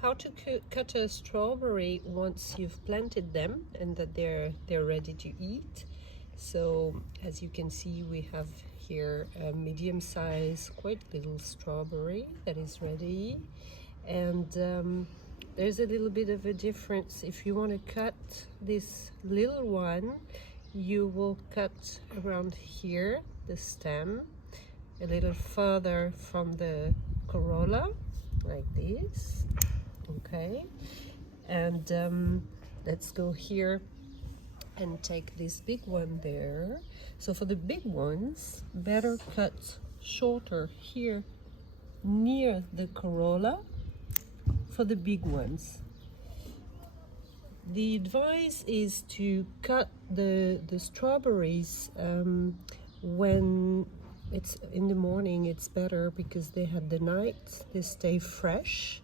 how to cut a strawberry once you've planted them and that they're ready to eat. So as you can see, we have here a medium size, quite little strawberry that is ready. And there's a little bit of a difference. If you want to cut this little one, you will cut around here, the stem, a little further from the corolla, like this. Okay, and let's go here and take this big one there. So for the big ones, better cut shorter here near the corolla for the big ones. The advice is to cut the strawberries when it's in the morning. It's better because they have the night, they stay fresh.